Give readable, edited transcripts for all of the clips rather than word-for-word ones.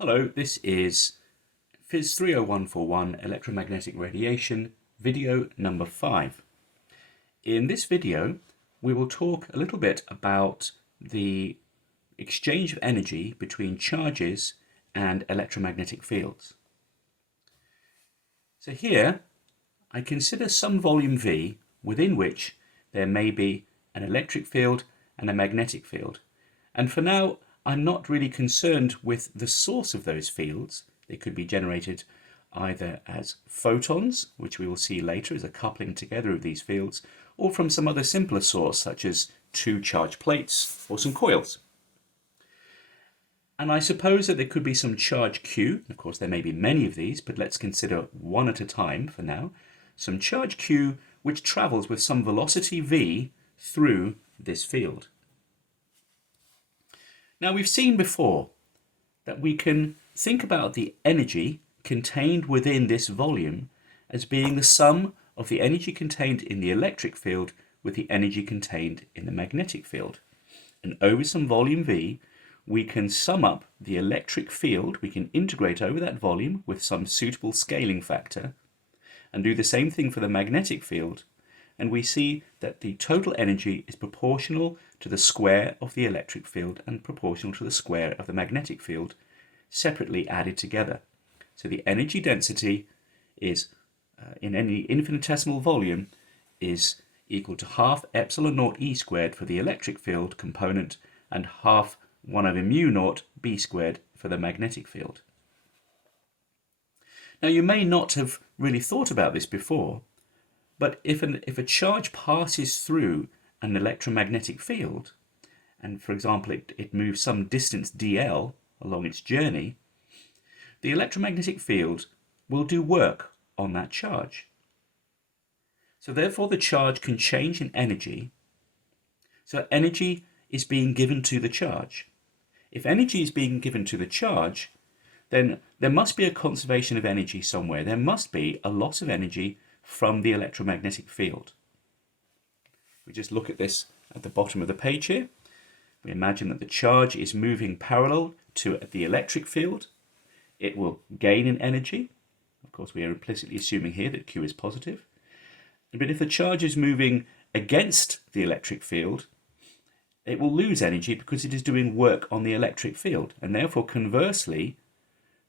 Hello, this is PHYS30141 Electromagnetic Radiation, video number 5. In this video, we will talk a little bit about the exchange of energy between charges and electromagnetic fields. So here, I consider some volume V within which there may be an electric field and a magnetic field. And for now, I'm not really concerned with the source of those fields. They could be generated either as photons, which we will see later as a coupling together of these fields, or from some other simpler source, such as two charged plates or some coils. And I suppose that there could be some charge Q. Of course, there may be many of these, but let's consider one at a time for now. Some charge Q which travels with some velocity v through this field. Now, we've seen before that we can think about the energy contained within this volume as being the sum of the energy contained in the electric field with the energy contained in the magnetic field. And over some volume V, we can sum up the electric field, we can integrate over that volume with some suitable scaling factor, and do the same thing for the magnetic field, and we see that the total energy is proportional to the square of the electric field and proportional to the square of the magnetic field, separately added together. So the energy density is, in any infinitesimal volume, is equal to half epsilon naught E squared for the electric field component and half 1 over mu naught B squared for the magnetic field. Now, you may not have really thought about this before, but if a charge passes through an electromagnetic field, and for example it moves some distance dl along its journey, the electromagnetic field will do work on that charge. So therefore the charge can change in energy. So energy is being given to the charge. If energy is being given to the charge, then there must be a conservation of energy somewhere. There must be a loss of energy from the electromagnetic field. We just look at this at the bottom of the page here. We imagine that the charge is moving parallel to the electric field. It will gain in energy. Of course, we are implicitly assuming here that Q is positive. But if the charge is moving against the electric field, it will lose energy because it is doing work on the electric field. And therefore, conversely,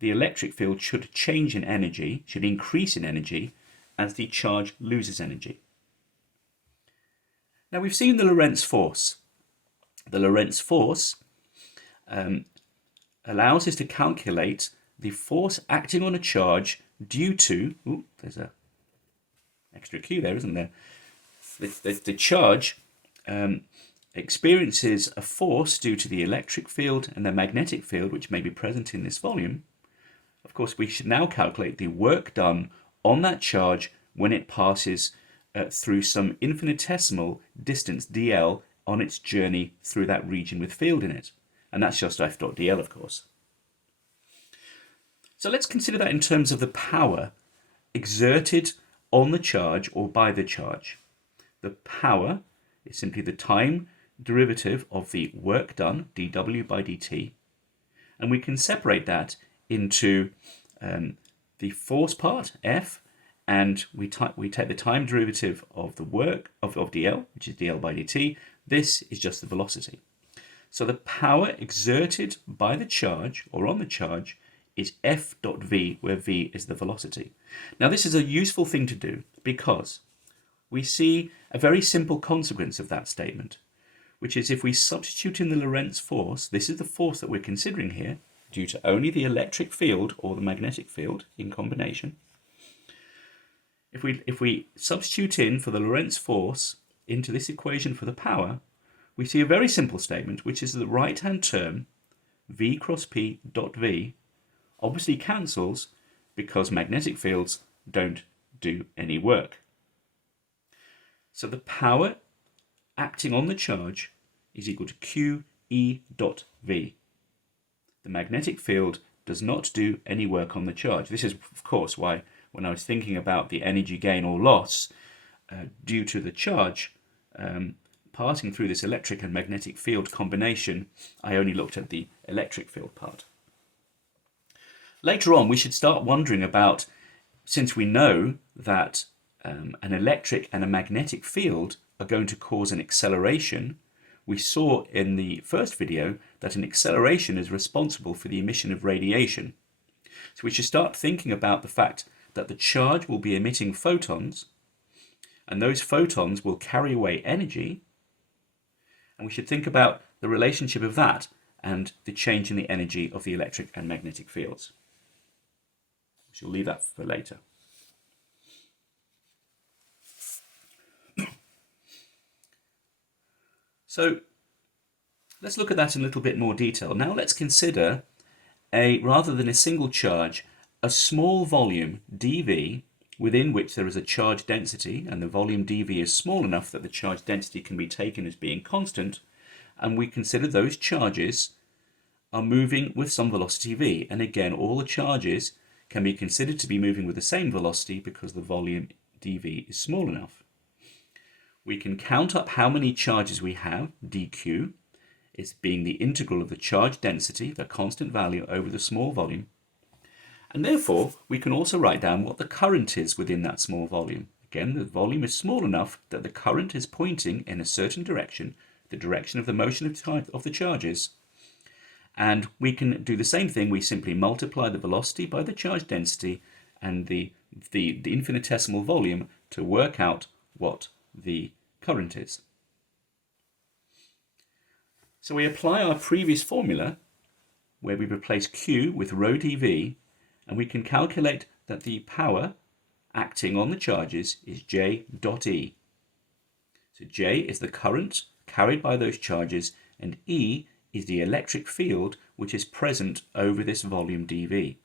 the electric field should change in energy, should increase in energy, as the charge loses energy. Now, we've seen the Lorentz force. The Lorentz force allows us to calculate the force acting on a charge due to, there's an extra Q there, isn't there? The charge experiences a force due to the electric field and the magnetic field, which may be present in this volume. Of course, we should now calculate the work done on that charge when it passes through some infinitesimal distance dl on its journey through that region with field in it. And that's just f dot dl, of course. So let's consider that in terms of the power exerted on the charge or by the charge. The power is simply the time derivative of the work done, dw by dt. And we can separate that into the force part, F, and we take the time derivative of the work of dl, which is dl by dt. This is just the velocity. So the power exerted by the charge or on the charge is F dot v, where v is the velocity. Now, this is a useful thing to do because we see a very simple consequence of that statement, which is if we substitute in the Lorentz force, this is the force that we're considering here, due to only the electric field or the magnetic field in combination. If we substitute in for the Lorentz force into this equation for the power, we see a very simple statement, which is the right-hand term, v cross p dot v, obviously cancels because magnetic fields don't do any work. So the power acting on the charge is equal to q e dot v. The magnetic field does not do any work on the charge. This is, of course, why when I was thinking about the energy gain or loss due to the charge passing through this electric and magnetic field combination, I only looked at the electric field part. Later on, we should start wondering about, since we know that an electric and a magnetic field are going to cause an acceleration. We saw in the first video that an acceleration is responsible for the emission of radiation. So we should start thinking about the fact that the charge will be emitting photons, and those photons will carry away energy, and we should think about the relationship of that and the change in the energy of the electric and magnetic fields. We shall leave that for later. So let's look at that in a little bit more detail. Now let's consider rather than a single charge, a small volume dV within which there is a charge density, and the volume dV is small enough that the charge density can be taken as being constant, and we consider those charges are moving with some velocity v. And again, all the charges can be considered to be moving with the same velocity because the volume dV is small enough. We can count up how many charges we have, dq, is being the integral of the charge density, the constant value, over the small volume. And therefore, we can also write down what the current is within that small volume. Again, the volume is small enough that the current is pointing in a certain direction, the direction of the motion of the charges. And we can do the same thing. We simply multiply the velocity by the charge density and the infinitesimal volume to work out what the current is. So we apply our previous formula where we replace Q with rho dV, and we can calculate that the power acting on the charges is J dot E. So J is the current carried by those charges, and E is the electric field which is present over this volume dV.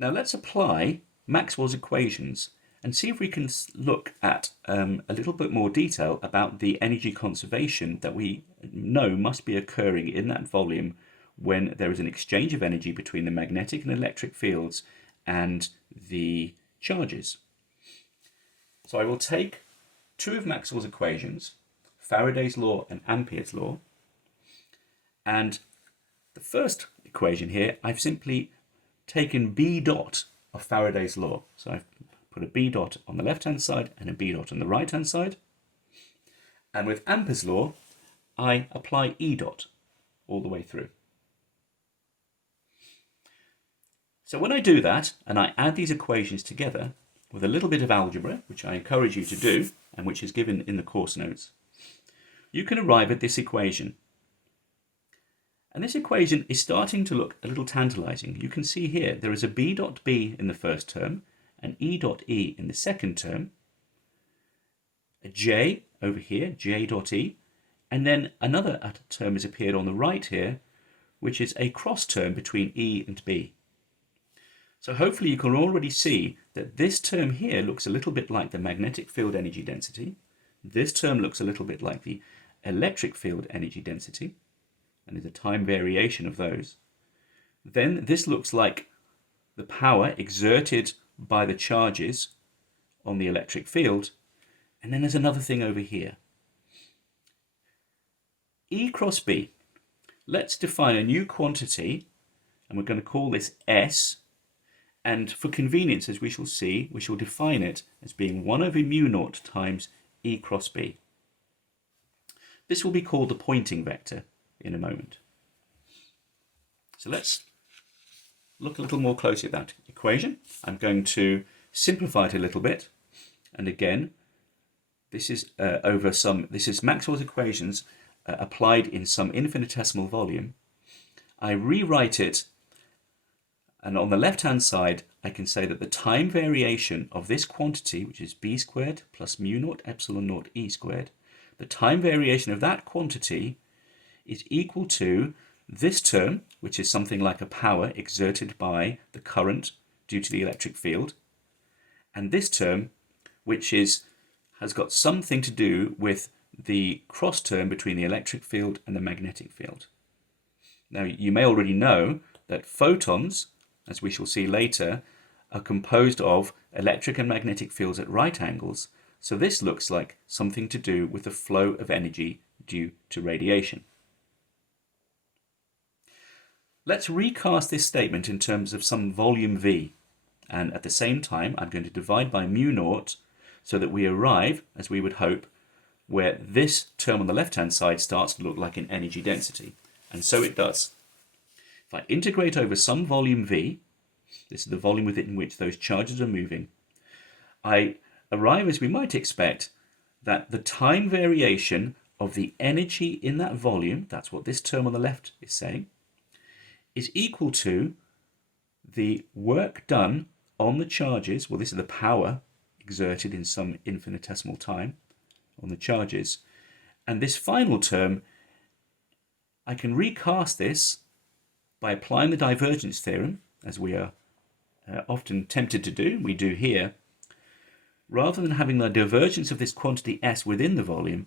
Now let's apply Maxwell's equations and see if we can look at a little bit more detail about the energy conservation that we know must be occurring in that volume when there is an exchange of energy between the magnetic and electric fields and the charges. So I will take two of Maxwell's equations, Faraday's law and Ampere's law, and the first equation here, I've simply taken B dot of Faraday's law. So I've put a B dot on the left-hand side and a B dot on the right-hand side. And with Ampere's law, I apply E dot all the way through. So when I do that, and I add these equations together with a little bit of algebra, which I encourage you to do, and which is given in the course notes, you can arrive at this equation. And this equation is starting to look a little tantalizing. You can see here there is a B dot B in the first term, an E dot E in the second term, a J over here, J dot E, and then another term has appeared on the right here, which is a cross term between E and B. So hopefully you can already see that this term here looks a little bit like the magnetic field energy density. This term looks a little bit like the electric field energy density, and there's a time variation of those. Then this looks like the power exerted by the charges on the electric field, and then there's another thing over here. E cross B. Let's define a new quantity, and we're going to call this S, and for convenience, as we shall see, we shall define it as being 1 over mu naught times E cross B. This will be called the Poynting vector in a moment. So let's look a little more closely at that equation. I'm going to simplify it a little bit, and again, this is Maxwell's equations applied in some infinitesimal volume. I rewrite it, and on the left-hand side, I can say that the time variation of this quantity, which is b squared plus mu naught epsilon naught e squared, the time variation of that quantity is equal to this term, which is something like a power exerted by the current due to the electric field, and this term, which has got something to do with the cross term between the electric field and the magnetic field. Now, you may already know that photons, as we shall see later, are composed of electric and magnetic fields at right angles, so this looks like something to do with the flow of energy due to radiation. Let's recast this statement in terms of some volume V, and at the same time I'm going to divide by mu naught so that we arrive, as we would hope, where this term on the left-hand side starts to look like an energy density. And so it does. If I integrate over some volume V, this is the volume within which those charges are moving, I arrive, as we might expect, that the time variation of the energy in that volume, that's what this term on the left is saying, is equal to the work done on the charges, well, this is the power exerted in some infinitesimal time on the charges, and this final term, I can recast this by applying the divergence theorem, as we are often tempted to do, we do here. Rather than having the divergence of this quantity S within the volume,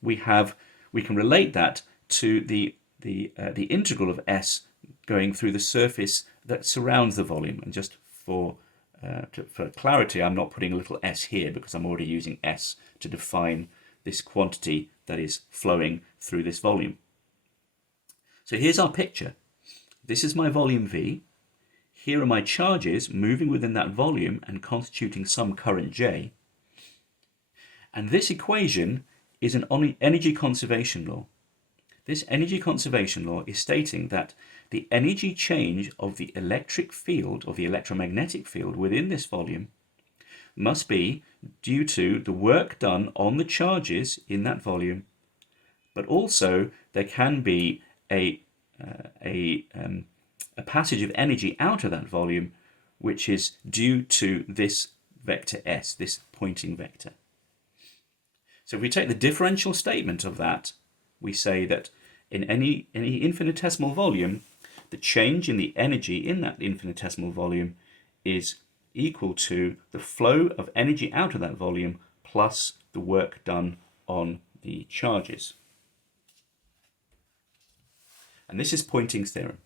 we can relate that to the integral of S going through the surface that surrounds the volume. And just for clarity, I'm not putting a little s here because I'm already using S to define this quantity that is flowing through this volume. So here's our picture. This is my volume V. Here are my charges moving within that volume and constituting some current J. And this equation is an energy conservation law. This energy conservation law is stating that the energy change of the electric field, or the electromagnetic field within this volume, must be due to the work done on the charges in that volume, but also there can be a passage of energy out of that volume which is due to this vector S, this Poynting vector. So if we take the differential statement of that, we say that in any infinitesimal volume, the change in the energy in that infinitesimal volume is equal to the flow of energy out of that volume plus the work done on the charges. And this is Poynting's theorem.